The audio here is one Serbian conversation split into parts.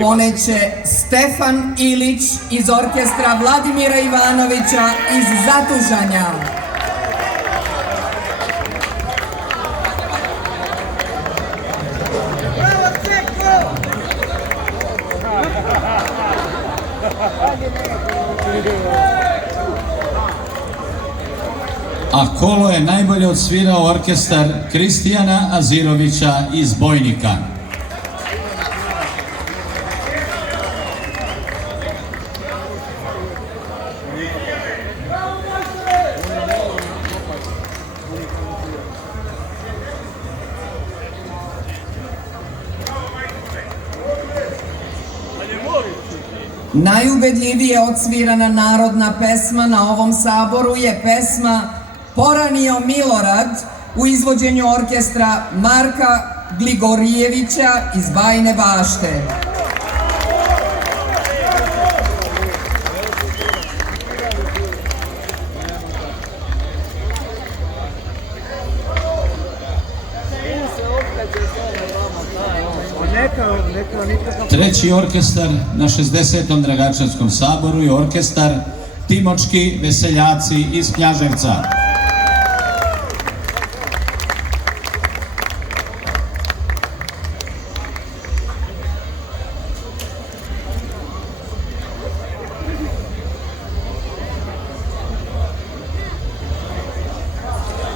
poneće Stefan Ilić iz orkestra Vladimira Ivanovića iz Zatužanja. A kolo je najbolje odsvirao orkestar Kristijana Azirovića iz Bojnika. Najubedljivije odsvirana narodna pesma na ovom saboru je pesma Poranio Milorad u izvođenju orkestra Marka Gligorijevića iz Bajine Bašte. Treći orkestar na 60. Dragačevskom saboru je orkestar Timočki veseljaci iz Knjaževca.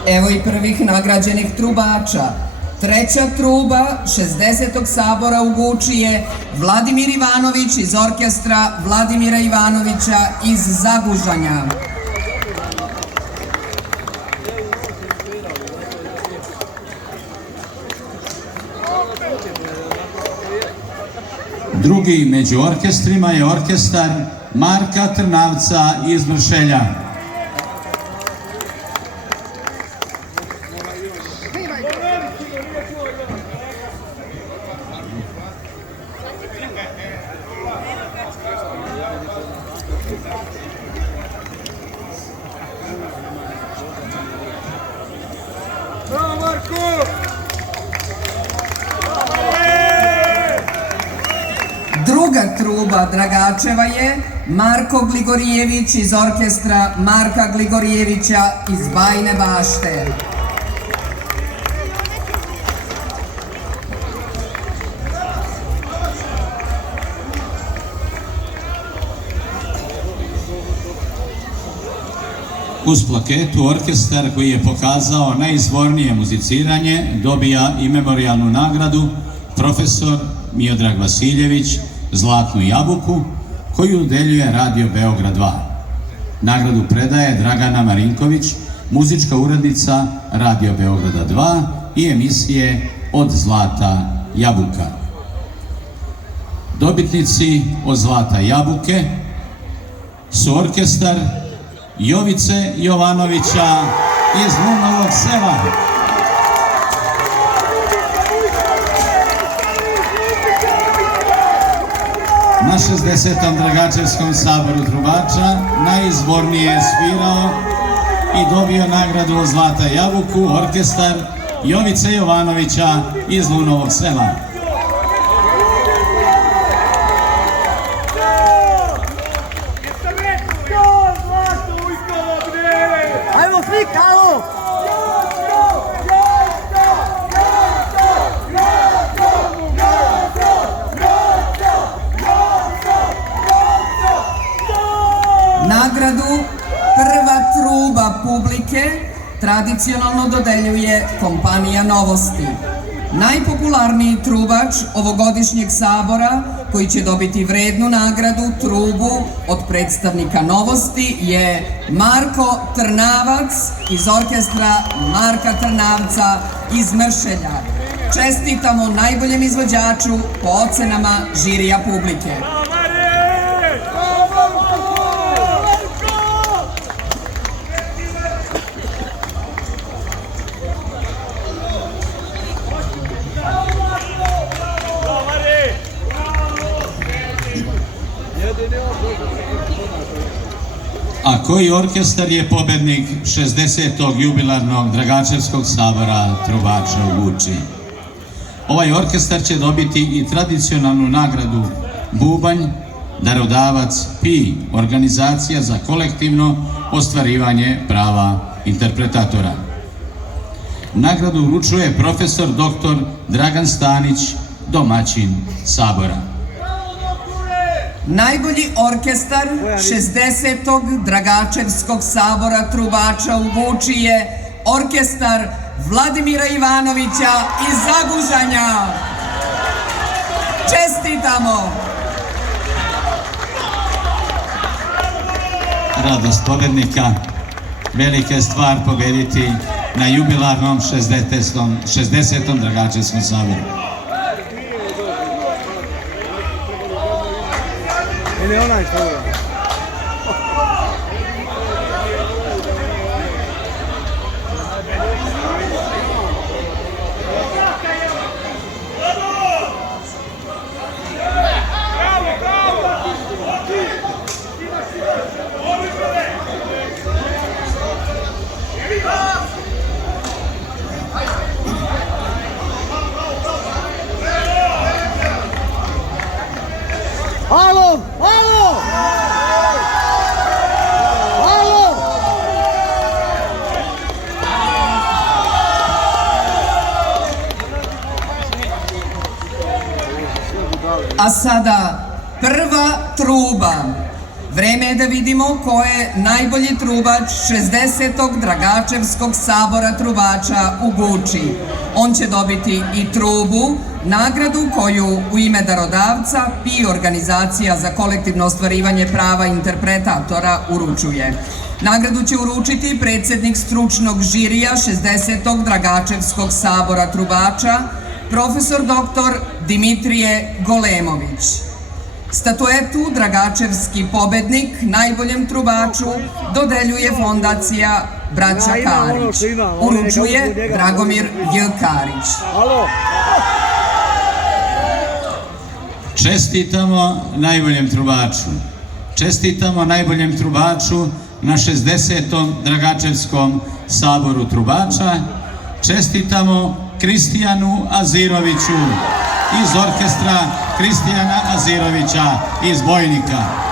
Evo i prvih nagrađenih trubača. Treća truba 60. sabora u Guči je Vladimir Ivanović iz orkestra Vladimira Ivanovića iz Zagužanja. Drugi među orkestrima je orkestar Marka Trnavca iz Mršelja. Druga truba Dragačeva je Marko Gligorijević iz orkestra Marka Gligorijevića iz Bajine Bašte. Uz plaketu orkestar koji je pokazao najizvornije muziciranje dobija i memorijalnu nagradu profesor Miodrag Vasiljević Zlatnu jabuku koju udeljuje Radio Beograd 2. Nagradu predaje Dragana Marinković, muzička urednica Radio Beograda 2 i emisije Od Zlata jabuka. Dobitnici Od Zlata jabuke su orkestar Jovice Jovanovića iz Lunovog sela. Na 60. Dragačevskom saboru trubača najizvornije je svirao i dobio nagradu Od Zlata jabuku orkestar Jovice Jovanovića iz Lunovog sela. Ajmo svi kalo! Nagradu Prva truba publike tradicionalno dodeljuje kompanija Novosti. Najpopularniji trubač ovogodišnjeg sabora koji će dobiti vrednu nagradu trubu od predstavnika Novosti je Marko Trnavac iz orkestra Marka Trnavca iz Mršelja. Čestitamo najboljem izvođaču po ocenama žirija publike. A koji orkestar je pobednik 60. jubilarnog Dragačevskog sabora trubača u Guči? Ovaj orkestar će dobiti i tradicionalnu nagradu bubanj, darodavac PI, organizacija za kolektivno ostvarivanje prava interpretatora. Nagradu uručuje profesor dr. Dragan Stanić, domaćin Sabora. Najbolji orkestar 60. Dragačevskog sabora trubača u Guči je orkestar Vladimira Ivanovića iz Zagužanja. Čestitamo! Radost pobednika, velika je stvar pobediti na jubilarnom 60. Dragačevskom saboru. Ili onaj što je. Halo! Halo! Halo! A sada prva truba. Vreme je da vidimo ko je najbolji trubač 60. Dragačevskog sabora trubača u Guči. On će dobiti i trubu, nagradu koju u ime darodavca PI organizacija za kolektivno ostvarivanje prava interpretatora uručuje. Nagradu će uručiti predsjednik stručnog žirija 60. Dragačevskog sabora trubača, profesor dr. Dimitrije Golemović. Statuetu Dragačevski pobednik najboljem trubaču dodeljuje fondacija Braća Karić. Uručuje Dragomir J. Karić. Halo! Čestitamo najboljem trubaču. Čestitamo najboljem trubaču na 60. Dragačevskom saboru trubača. Čestitamo Kristijanu Aziroviću iz orkestra Kristijana Azirovića iz Bojnika.